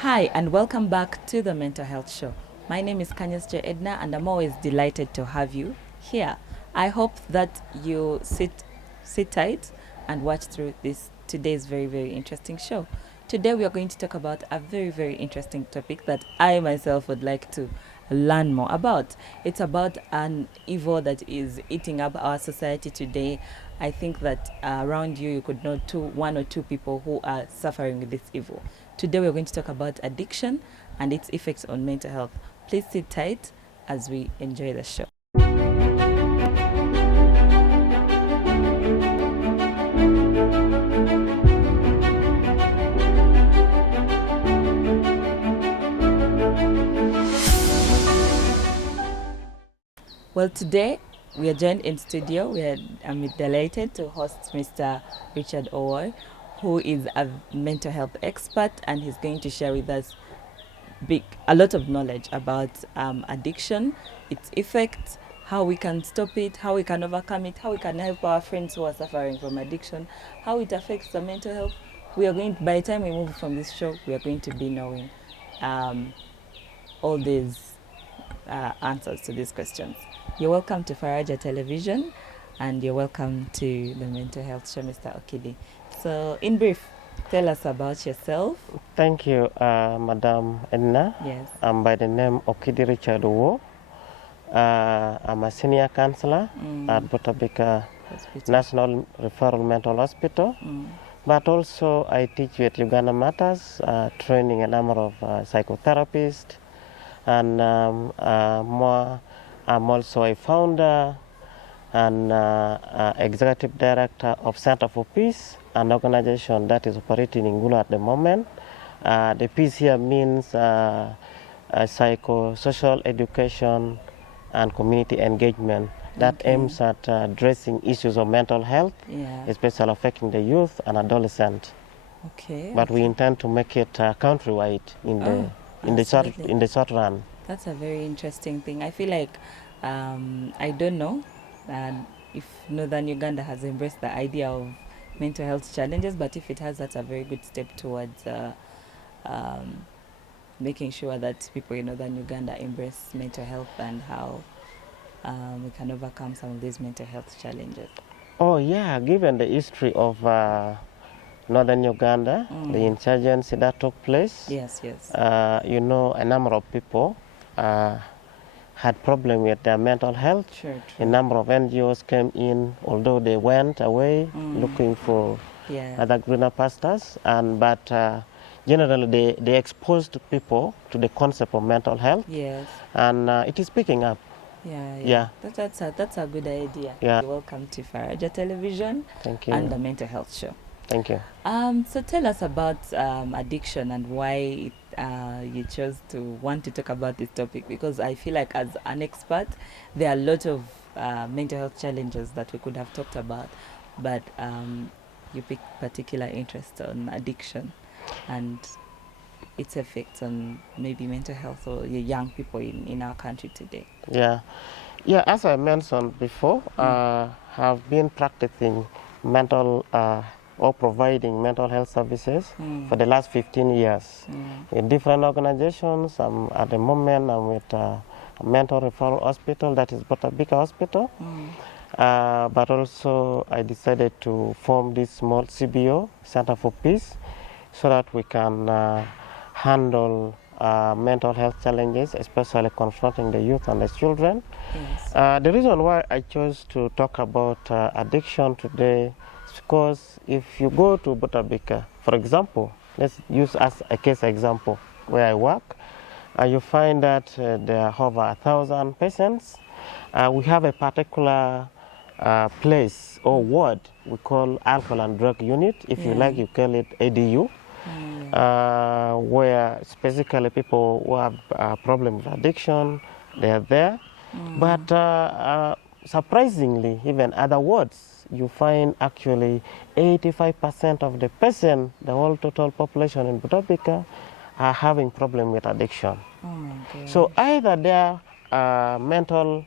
Hi, and welcome back to the Mental Health Show. My name is Kanyesigye Edna, and I'm always delighted to have you here. I hope that you sit tight and watch through today's very interesting show. Today we are going to talk about a very interesting topic that I myself would like to learn more about. It's about an evil that is eating up our society today. I think that around you could know one or two people who are suffering with this evil. Today we're going to talk about addiction and its effects on mental health. Please sit tight as we enjoy the show. Well, today we are joined in studio. I'm delighted to host Mr. Richard Owoy, who is a mental health expert, and he's going to share with us a lot of knowledge about addiction, its effects, how we can stop it, how we can overcome it, how we can help our friends who are suffering from addiction, how it affects the mental health. By the time we move from this show, we are going to be knowing all these answers to these questions. You're welcome to Faraja Television, and you're welcome to the Mental Health Show, Mr. Okidi. So, in brief, tell us about yourself. Thank you, Madam Edna. Yes. I'm by the name Okidi Richard Owoy. I'm a senior counselor at Butabika National Referral Mental Hospital. But also I teach at Uganda Matters, training a number of psychotherapists. And I'm also a founder and executive director of Center for Peace, an organization that is operating in Gulu at the moment. The peace here means psychosocial education and community engagement that aims at addressing issues of mental health, especially affecting the youth and adolescent. But we intend to make it countrywide in the short run. That's a very interesting thing. I feel like I don't know if northern Uganda has embraced the idea of mental health challenges, but if it has, that's a very good step towards making sure that people in northern Uganda embrace mental health and how we can overcome some of these mental health challenges. Oh yeah, given the history of northern Uganda, the insurgency that took place. Yes. You know, a number of people had problems with their mental health. True. A number of NGOs came in, although they went away looking for other greener pastures. But generally, they exposed people to the concept of mental health. Yes. And it is picking up. Yeah. That's a good idea. Yeah. You're welcome to Faraja Television. Thank you. And the Mental Health Show. Thank you. So tell us about addiction and why you chose to want to talk about this topic, because I feel like as an expert, there are a lot of mental health challenges that we could have talked about, but you pick particular interest on addiction and its effects on maybe mental health or young people in our country today. Yeah, as I mentioned before, have been practicing or providing mental health services for the last 15 years in different organizations. At the moment, I'm with a mental referral hospital, that is Butabika Hospital. But also, I decided to form this small CBO, Center for Peace, so that we can handle mental health challenges, especially confronting the youth and the children. Yes. The reason why I chose to talk about addiction today is because if you go to Butabika, for example, let's use as a case example where I work, you find that there are over 1,000 patients. We have a particular place or ward we call alcohol and drug unit. If you like, you call it ADU. Where specifically people who have a problem with addiction, they are there. But surprisingly, even other wards, you find actually 85% of the patients, the whole total population in Butabika, are having problem with addiction. Oh my God. So either their mental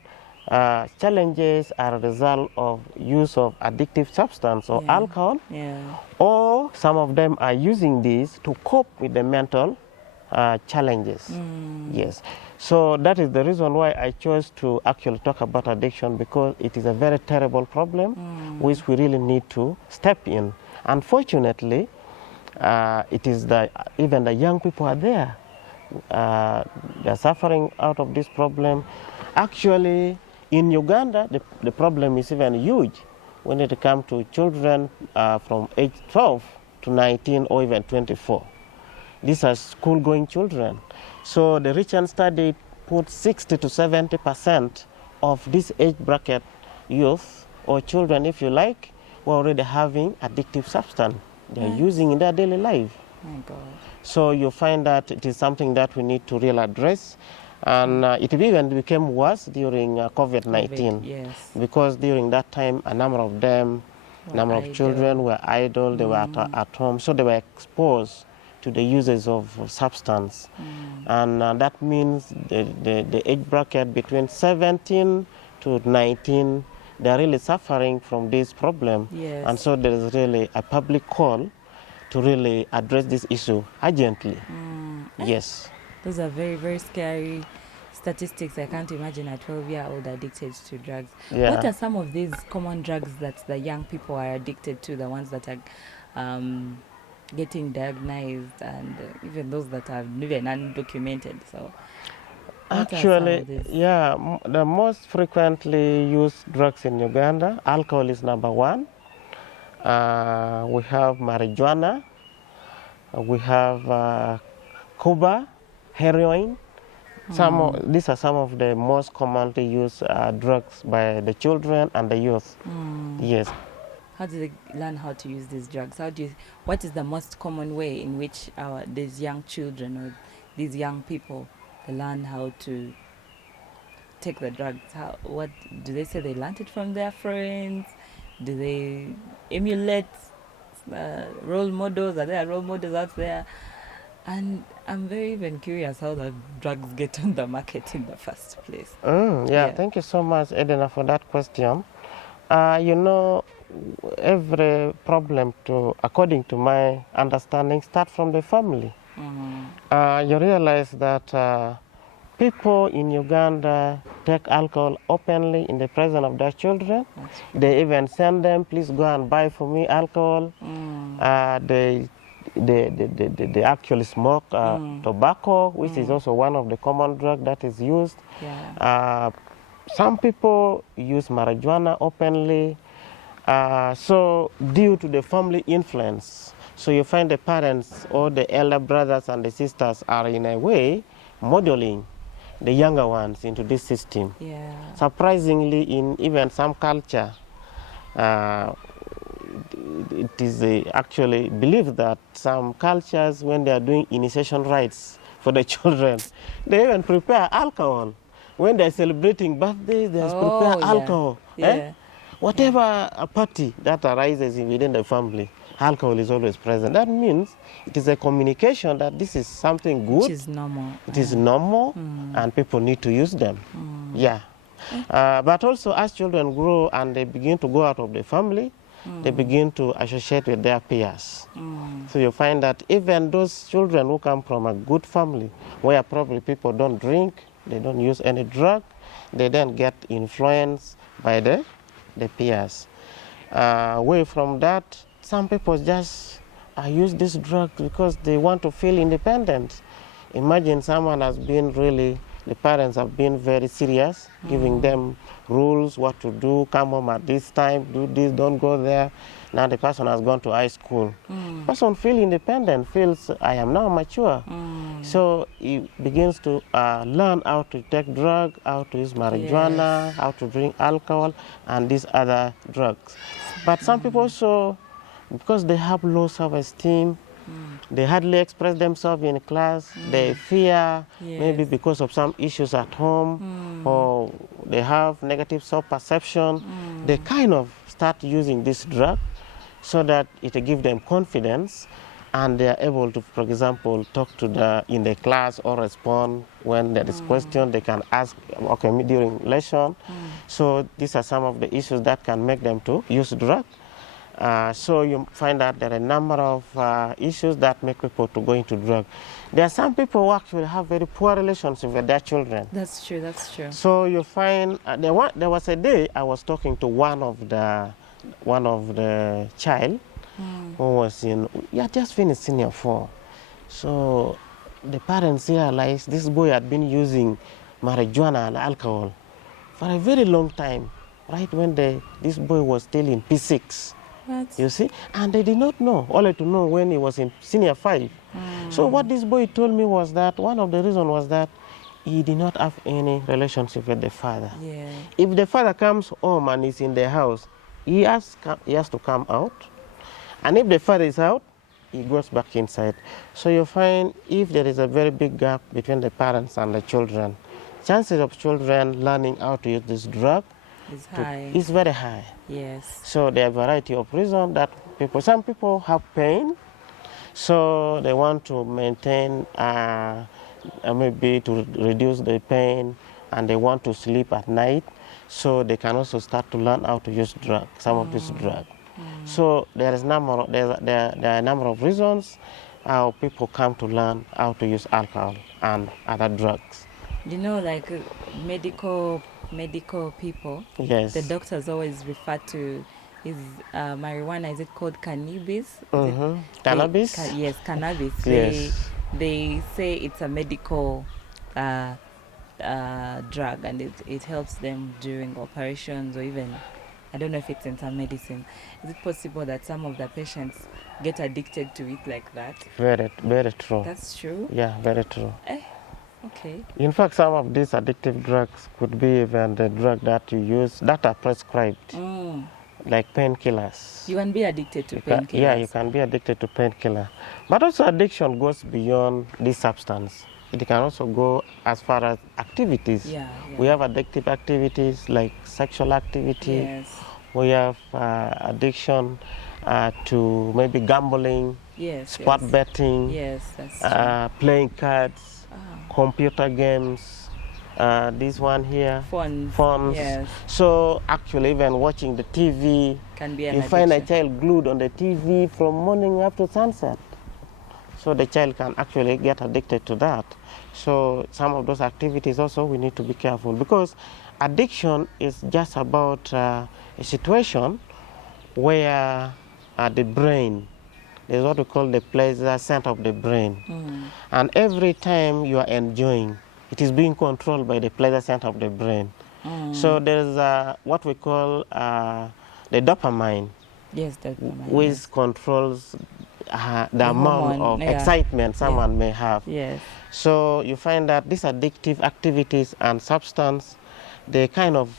challenges are a result of use of addictive substance or alcohol, or some of them are using these to cope with the mental challenges. Yes. So that is the reason why I chose to actually talk about addiction, because it is a very terrible problem which we really need to step in. Unfortunately, it is even the young people are there. They're suffering out of this problem. Actually, in Uganda, the problem is even huge when it comes to children from age 12 to 19 or even 24. These are school-going children. So the recent study put 60 to 70% of this age bracket youth, or children if you like, were already having addictive substance they're using in their daily life. My God. So you find that it is something that we need to really address. And it even became worse during COVID-19. Yes. Because during that time, a number of them, number of children were idle, they were at home, so they were exposed to the uses of substance. And that means the age bracket between 17 to 19, they're really suffering from this problem. Yes. And so there is really a public call to really address this issue urgently. Yes. Those are very, very scary statistics. I can't imagine a 12-year-old addicted to drugs. Yeah. What are some of these common drugs that the young people are addicted to, the ones that are getting diagnosed, and even those that are even undocumented? So, actually, yeah, the most frequently used drugs in Uganda, alcohol is number one. We have marijuana, we have Cuba, heroin. These are some of the most commonly used drugs by the children and the youth. Yes. How do they learn how to use these drugs? What is the most common way in which these young children or these young people, they learn how to take the drugs? What do they say? They learned it from their friends? Do they emulate role models? Are there role models out there? And I'm very even curious how the drugs get on the market in the first place. Yeah, thank you so much, Edna, for that question. You know, every problem, according to my understanding, starts from the family. You realize that people in Uganda take alcohol openly in the presence of their children. They even send them, please go and buy for me alcohol. They actually smoke tobacco, which is also one of the common drugs that is used. Some people use marijuana openly. So due to the family influence, so you find the parents or the elder brothers and the sisters are in a way modeling the younger ones into this system. Surprisingly, in even some culture, it is actually believed that some cultures, when they are doing initiation rites for the children, they even prepare alcohol. When they're celebrating birthdays, they prepare alcohol. Whatever a party that arises within the family, alcohol is always present. That means it is a communication that this is something good. Which is normal. It is normal, and people need to use them. But also, as children grow and they begin to go out of the family, they begin to associate with their peers. So you find that even those children who come from a good family, where probably people don't drink, they don't use any drug, they then get influenced by the peers. Away from that, some people just use this drug because they want to feel independent. Imagine someone has been the parents have been very serious, giving them rules, what to do, come home at this time, do this, don't go there. Now the person has gone to high school. The person feels independent, feels, I am now mature. So he begins to learn how to take drugs, how to use marijuana, how to drink alcohol, and these other drugs. But some people also, because they have low self-esteem, they hardly express themselves in class, they fear, maybe because of some issues at home, or they have negative self-perception, they kind of start using this drug so that it gives them confidence, and they are able to, for example, talk to in the class or respond when there is question, they can ask, okay, during lesson. So these are some of the issues that can make them to use drug. So you find that there are a number of issues that make people to go into drug. There are some people who actually have very poor relationship with their children. That's true, that's true. So you find there was a day I was talking to one of the child who was just finished senior 4. So the parents realized this boy had been using marijuana and alcohol for a very long time, right when this boy was still in P6. What? You see, and they did not know, only to know when he was in senior 5. So what this boy told me was that one of the reasons was that he did not have any relationship with the father. Yeah. If the father comes home and is in the house, he has to come out. And if the father is out, he goes back inside. So you find if there is a very big gap between the parents and the children, chances of children learning how to use this drug is very high. Yes. So there are a variety of reasons that some people have pain, so they want to maintain, maybe to reduce the pain, and they want to sleep at night, so they can also start to learn how to use some of this drug. So there are a number of reasons how people come to learn how to use alcohol and other drugs. You know, like medical people, yes, the doctors always refer to marijuana. Is it called cannabis? Cannabis? Yes, cannabis. Yes. They say it's a medical drug, and it helps them during operations, or even, I don't know if it's in some medicine. Is it possible that some of the patients get addicted to it like that? Very, very true. That's true? Yeah, very true. Okay. In fact, some of these addictive drugs could be even the drug that you use that are prescribed, like painkillers. You can be addicted to painkillers. Yeah, you can be addicted to painkiller. But also addiction goes beyond this substance. It can also go as far as activities. Yeah. We have addictive activities like sexual activity. Yes. We have addiction to maybe gambling, sport betting, yes, that's playing cards, computer games, this one here, phones. Yes. So actually even watching the TV, can be an you find a child glued on the TV from morning up to sunset. So the child can actually get addicted to that. So some of those activities also we need to be careful, because addiction is just about a situation where the brain, is what we call the pleasure center of the brain. And every time you are enjoying, it is being controlled by the pleasure center of the brain. So there's what we call the dopamine, yes, dopamine, which controls the amount of excitement someone may have. Yes. So you find that these addictive activities and substance, they kind of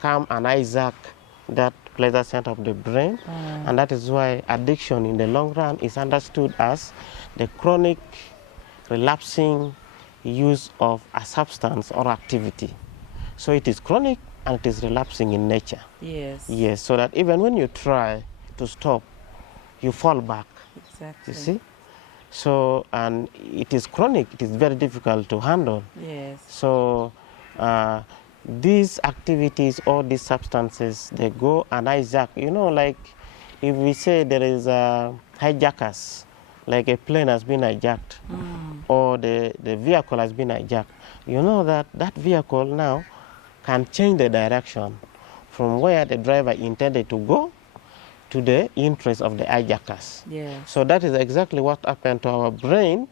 come and hijack that pleasure center of the brain, and that is why addiction in the long run is understood as the chronic relapsing use of a substance or activity. So it is chronic and it is relapsing in nature. Yes. Yes, so that even when you try to stop, you fall back. Exactly. You see? So, and it is chronic, it is very difficult to handle. Yes. So these activities or these substances, they go and hijack. You know, like if we say there is hijackers, like a plane has been hijacked, or the vehicle has been hijacked, you know that vehicle now can change the direction from where the driver intended to go to the interest of the hijackers. Yes. So that is exactly what happened to our brain,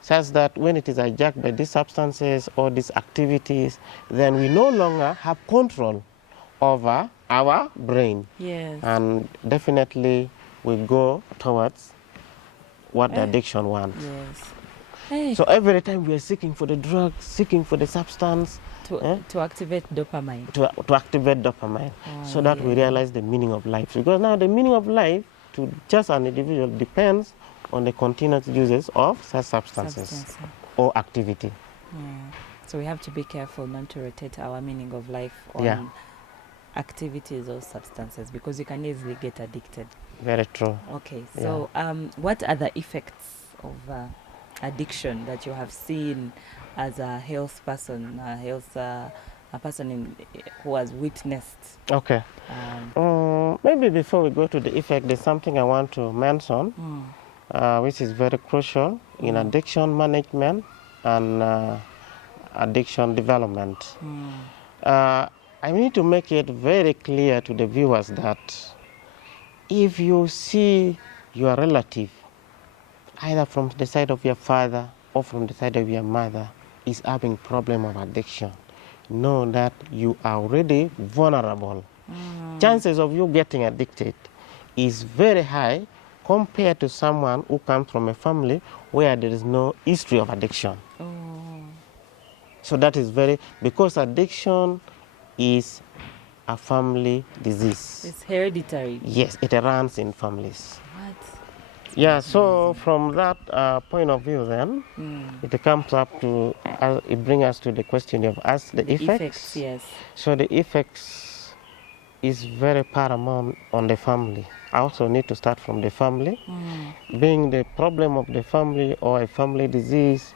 such that when it is hijacked by these substances or these activities, then we no longer have control over our brain. Yes. And definitely we go towards what the addiction wants. Yes. Hey. So every time we are seeking for the drug, seeking for the substance, to activate dopamine. To activate dopamine, so that we realize the meaning of life. Because now the meaning of life to just an individual depends on the continuous uses of such substances or activity. So we have to be careful not to rotate our meaning of life on activities or substances, because you can easily get addicted. Very true. Okay, so what are the effects of addiction that you have seen as a health person, a health a person who has witnessed. Okay. Maybe before we go to the effect, there's something I want to mention, which is very crucial in addiction management and addiction development. I need to make it very clear to the viewers that if you see your relative, either from the side of your father or from the side of your mother, is having problem of addiction, know that you are already vulnerable. Chances of you getting addicted is very high compared to someone who comes from a family where there is no history of addiction. So that is because addiction is a family disease. It's hereditary. Yes, it runs in families. What? Yeah, so from that point of view then, it comes up to, it brings us to the question of the effects. Yes. So the effects is very paramount on the family. I also need to start from the family. Being the problem of the family or a family disease,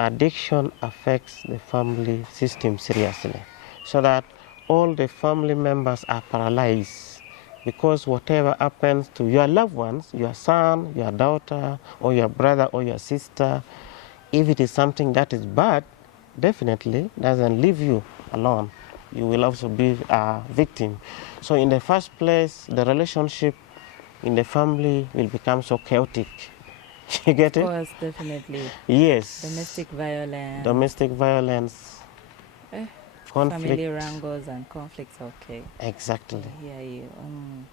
addiction affects the family system seriously. So that all the family members are paralyzed, because whatever happens to your loved ones, your son, your daughter, or your brother or your sister, if it is something that is bad, definitely doesn't leave you alone. You will also be a victim. So in the first place, the relationship in the family will become so chaotic. You get it? Of course, definitely. Yes. Domestic violence. Domestic violence. Conflict. Family wrangles and conflicts, okay. Exactly. Yeah,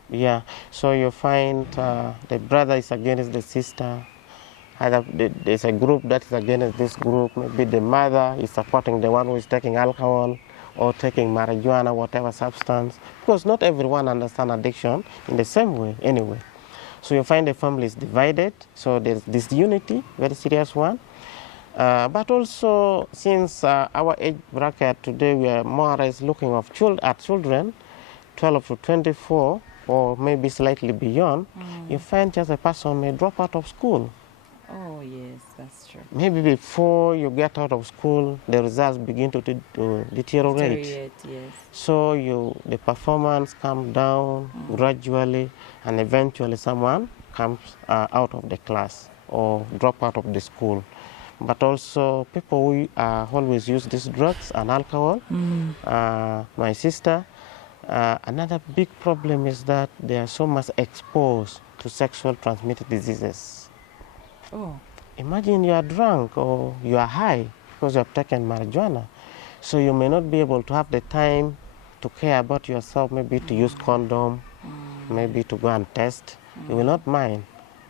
yeah. So you find the brother is against the sister. Either there's a group that is against this group. Maybe the mother is supporting the one who is taking alcohol or taking marijuana, whatever substance. Because not everyone understands addiction in the same way anyway. So you find the family is divided. So there's disunity, very serious one. But also, since our age bracket today, we are more or less looking at children, 12 to 24, or maybe slightly beyond, you find just a person may drop out of school. Oh, yes, that's true. Maybe before you get out of school, the results begin to deteriorate. Yes. So the performance comes down gradually, and eventually someone comes out of the class or drop out of the school. But also people who always use these drugs and alcohol. My sister, another big problem is that they are so much exposed to sexual transmitted diseases. Oh. Imagine you are drunk or you are high because you have taken marijuana. So you may not be able to have the time to care about yourself, maybe to use condom, maybe to go and test. You will not mind.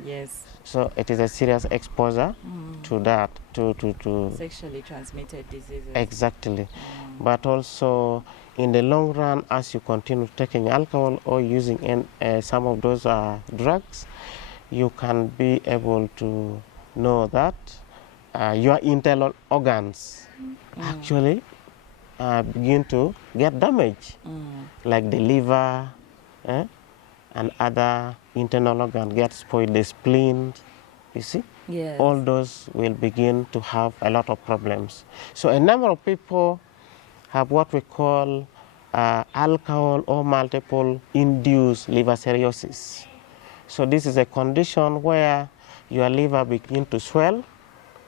Yes. So it is a serious exposure to that, to sexually transmitted diseases. Exactly. But also in the long run, as you continue taking alcohol or using some of those drugs, you can be able to know that your internal organs actually begin to get damaged, like the liver, and other internal organs get spoiled, the spleen, you see? Yes. All those will begin to have a lot of problems. So a number of people have what we call alcohol or multiple induced liver cirrhosis. So this is a condition where your liver begins to swell,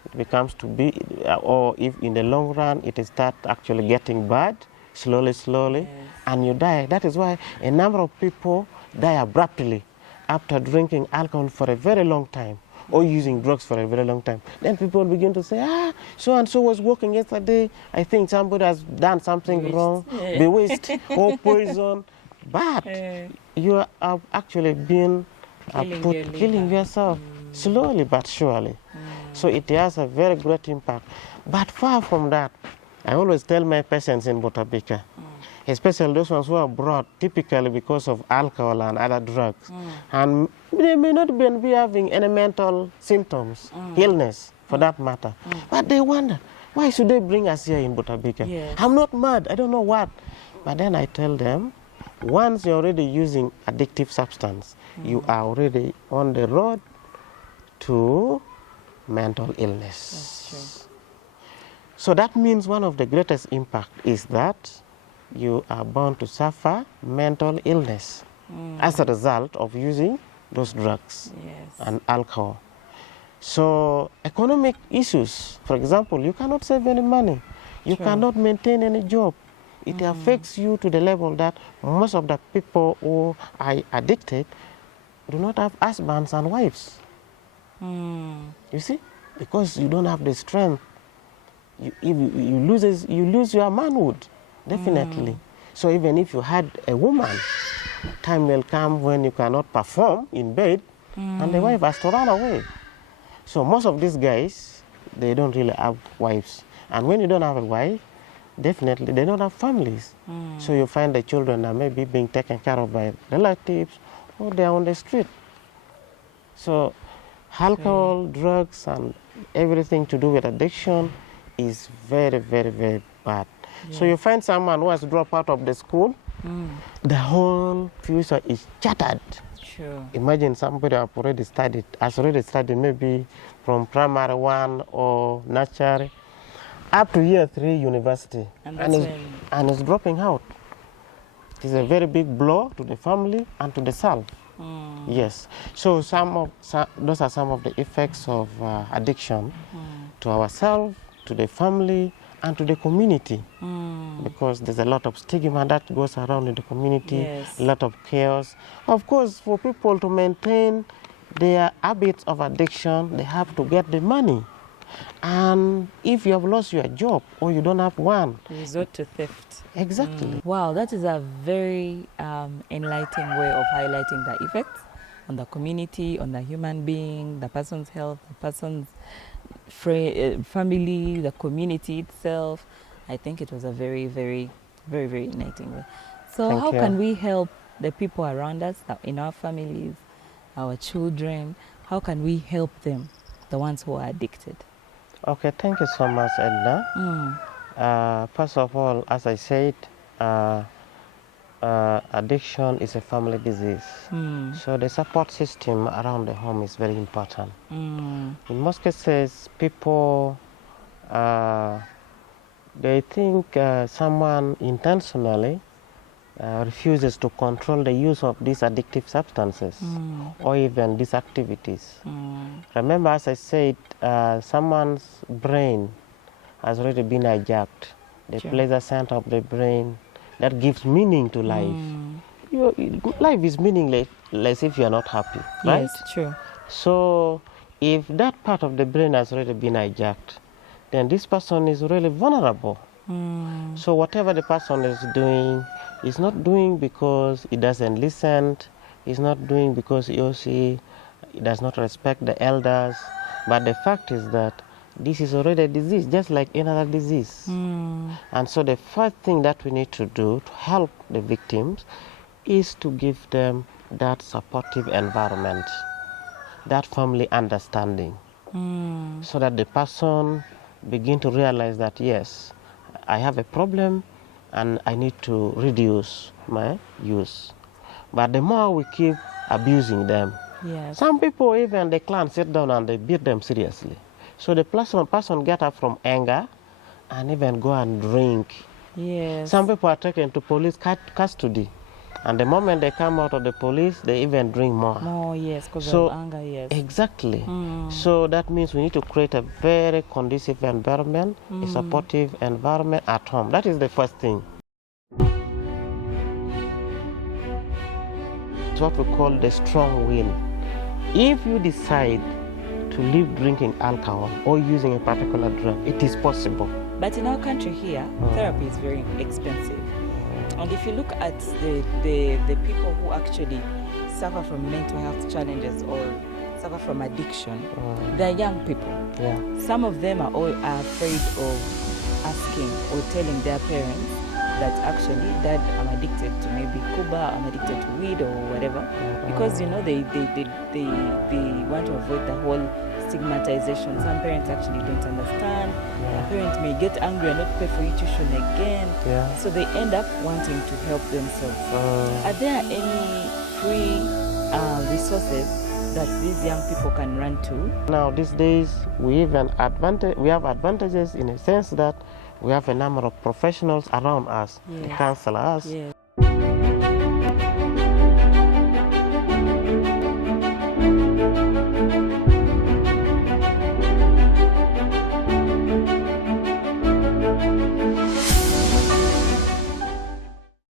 it becomes to be, or if in the long run it starts actually getting bad, slowly, Yes. and you die. That is why a number of people die abruptly after drinking alcohol for a very long time or using drugs for a very long time. Then people begin to say, so-and-so was walking yesterday. I think somebody has done something wrong, bewitched or poison. But you have actually been killing yourself slowly but surely. So it has a very great impact. But far from that, I always tell my patients in Butabika, especially those ones who are brought typically because of alcohol and other drugs, and they may not be having any mental symptoms, illness for that matter, but they wonder, why should they bring us here in Butabika? Yes. I'm not mad, I don't know what. But then I tell them, once you're already using addictive substance, you are already on the road to mental illness. That's true. So that means one of the greatest impact is that you are bound to suffer mental illness as a result of using those drugs and alcohol. So economic issues, for example, you cannot save any money. You cannot maintain any job. It affects you to the level that most of the people who are addicted do not have husbands and wives. You see? Because you don't have the strength. You lose your manhood, definitely. So even if you had a woman, time will come when you cannot perform in bed and the wife has to run away. So most of these guys, they don't really have wives. And when you don't have a wife, definitely they don't have families. So you find the children are maybe being taken care of by relatives or they are on the street. So alcohol, drugs, and everything to do with addiction is very, very, very bad. So you find someone who has dropped out of the school, the whole future is shattered. Imagine somebody has already studied maybe from primary 1 or nursery up to year 3 university, and is dropping out. It is a very big blow to the family and to the self. Yes, so those are some of the effects of addiction to ourselves, to the family, and to the community, because there's a lot of stigma that goes around in the community, a lot of chaos. Of course, for people to maintain their habits of addiction, they have to get the money. And if you have lost your job or you don't have one, you resort to theft. Exactly. Wow, that is a very enlightening way of highlighting the effects on the community, on the human being, the person's health, the person's family, the community itself. I think it was a very, very, very, very enlightening way. So how can we help the people around us, in our families, our children? How can we help them, the ones who are addicted? Okay, thank you so much, Edna. First of all, as I said, addiction is a family disease. So the support system around the home is very important. In most cases, people, they think someone intentionally refuses to control the use of these addictive substances or even these activities. Remember, as I said, someone's brain has already been hijacked. The pleasure center of the brain that gives meaning to life. Life is meaningless if you are not happy, right? Yes, true. So if that part of the brain has already been hijacked, then this person is really vulnerable. So whatever the person is doing, he's not doing because he doesn't listen, he's not doing because he or she does not respect the elders, but the fact is that this is already a disease, just like any other disease. And so the first thing that we need to do to help the victims is to give them that supportive environment, that family understanding, so that the person begin to realize that, yes, I have a problem and I need to reduce my use. But the more we keep abusing them, some people even the clan sit down and they beat them seriously. So the person get up from anger and even go and drink. Some people are taken to police custody. And the moment they come out of the police, they even drink more. Because of anger, Exactly. So that means we need to create a very conducive environment, a supportive environment at home. That is the first thing. It's what we call the strong will. If you decide to leave drinking alcohol or using a particular drug, it is possible. But in our country here, therapy is very expensive. And if you look at the people who actually suffer from mental health challenges or suffer from addiction, they're young people. Some of them are afraid of asking or telling their parents that actually, Dad, I'm addicted to maybe Cuba, I'm addicted to weed or whatever, because they want to avoid the whole stigmatization. Some parents actually don't understand. A parent may get angry and not pay for tuition again. So they end up wanting to help themselves. Are there any free resources that these young people can run to? Now these days we have advantages in a sense that we have a number of professionals around us, Yes. counselors, Yes.